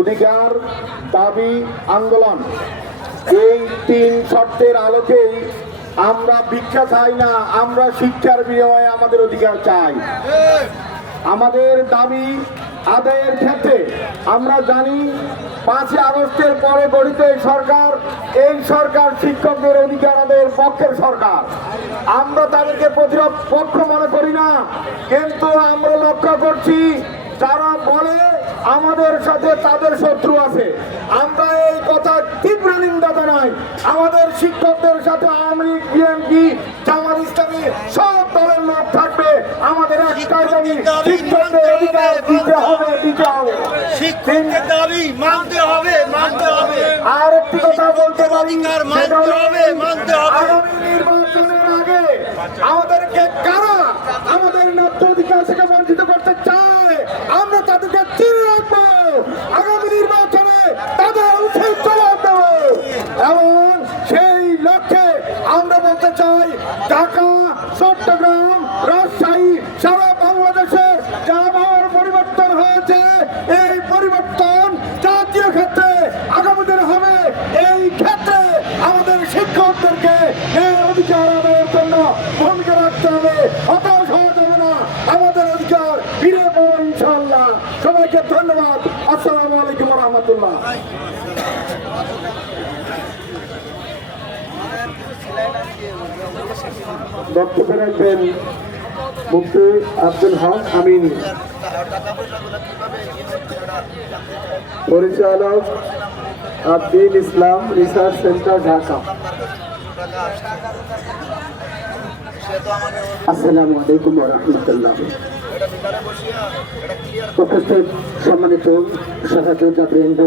অধিকার দাবি আন্দোলন এই তিন শর্তের আলোকেই আমরা ভিক্ষা চাই না, আমরা শিক্ষার বিনিময়ে আমাদের অধিকার চাই। আমাদের দাবি আদায়ের ক্ষেত্রে আমরা জানি 5 আগস্টের পরে গঠিত এই সরকার শিক্ষকদের অধিকার আদায়ের পক্ষের সরকার। আমরা তাদেরকে প্রতিপক্ষ মনে করি না, কিন্তু আমরা লক্ষ্য করছি যারা বলে আমাদের সাথে তাদের শত্রু আছে। আমরা এই কথা তীব্র নিন্দা জানাই। আমাদের শিক্ষকদের সাথে আওয়ামী লীগ, বিএনপি, জামাত ইসলামী সব দলের লোক থাকবে। আমাদের একটাই দাবি, শিক্ষকদের অধিকার দিতে হবে, দিতে হবে। শিক্ষকদের দাবি মানতে হবে, মানতে হবে। আর একটি কথা বলতে পারি, মানতে হবে, মানতে হবে। আগামী নির্বাচনের আগে আমাদেরকে কারা আমাদের ন্যায্য অধিকার থেকে বঞ্চিত করতে চায়, আমরা তাদেরকে চিনে রাখবো। আগামী নির্বাচনে তাদের উচিত জবাব দেবো। এবং সেই লক্ষ্যে আমরা বলতে চাই, ঢাকা, চট্টগ্রাম, রাজশাহী, সারা বাংলাদেশে যা আবহাওয়ার পরিবর্তন হয়েছে, এই পরিবর্তন জাতীয় ক্ষেত্রে আগামী দিনে হবে। এই ক্ষেত্রে আমাদের শিক্ষকদেরকে এই অধিকার আদায়ের জন্য ভূমিকা রাখতে হবে। হতাশ হওয়া যাবে না, আমাদের অধিকার ফিরে পাবো ইনশাআল্লাহ। সবাইকে ধন্যবাদ। আসসালামু আলাইকুম ওয়া রাহমাতুল্লাহ। বক্তব্য রাখবেন মুফতি আব্দুল হক আমিন, পরিচালক আব্দুল ইসলাম রিসার্চ সেন্টার, ঢাকা। আসসালামু আলাইকুম ওয়া রাহমাতুল্লাহ। উপস্থিত সম্মানিত সহযোদ্ধা বৃন্দ,